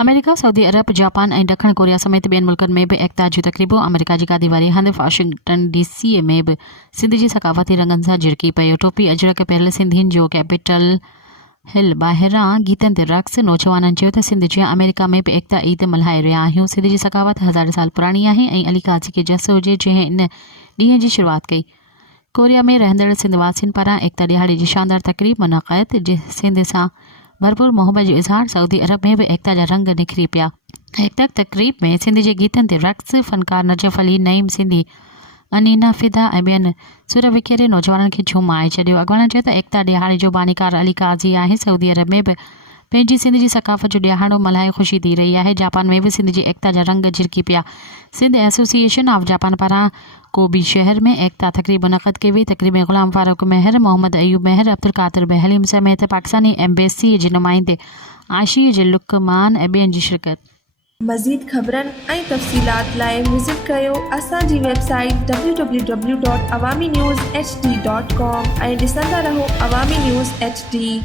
America, Saudi अरब, जापान ऐं ॾखण कोरिया समेत ॿियनि मुल्कनि में बि एकता जूं तक़रीबूं अमेरिका जी गादी वारी हंधि वाशिंगटन DC में बि सिंध जी सक़ाफ़ती रंगनि सां झिड़की पियो। टोपी अजरक पियल सिंधियुनि जो कैपिटल हिल ॿाहिरां गीतनि ते रक़्स। नौजवाननि चयो त सिंध जीअं अमेरिका में बि एकता ईद मल्हाए रहिया आहियूं। सिंध जी सक़ाफ़त हज़ार साल पुराणी आहे ऐं अली काज़ी खे जस हुजे जंहिं इन ॾींहं जी शुरूआति कई। कोरिया में रहंदड़ सिंध वासियुनि पारां एकता ॾियारी जी शानदार तक़रीब मुनक़द। सिंध सां भरपूर मोहबत जो इज़हार। सऊदी अरब में बि एकता जा रंग निखरी पिया। एकता तक़रीब में सिंध जे गीतनि ते रक़्स। फ़नकार नजफ़ अली, नईम सिंधी, अनीना फिदा ऐं ॿियनि सुर विखेरे नौजवाननि खे झूमाए छॾियो। अॻवाननि चयो त एकता ॾियारी जो बानीकार अली काज़ी आहे। सऊदी अरब में बि पंहिंजी सिंध जी सक़ाफ़त जो ॾियारो मल्हाए ख़ुशी थी रही आहे। जापान में बि सिंध जी एकता जा रंग झिरकी पिया। सिंध एसोसिएशन ऑफ जापान पारां कोबी शहर में एकता तक़रीब मुनक़द कई वई। तक़रीब में ग़ुलाम फारूक महर, मोहम्मद अयूब महर, अब्दुल क़ादिर बहलीम समेत पाकिस्तानी एम्बेसी जे नुमाइंदे आशी जे लुकमान ऐं ॿियनि जी शिरकत। मज़ीद ख़बरनि ऐं तफ़सीलात लाइ विज़िट कयो असांजी वेबसाइट www.awamiNewsHD.com ऐं ॾिसंदा रहो अवामी न्यूज़ HD।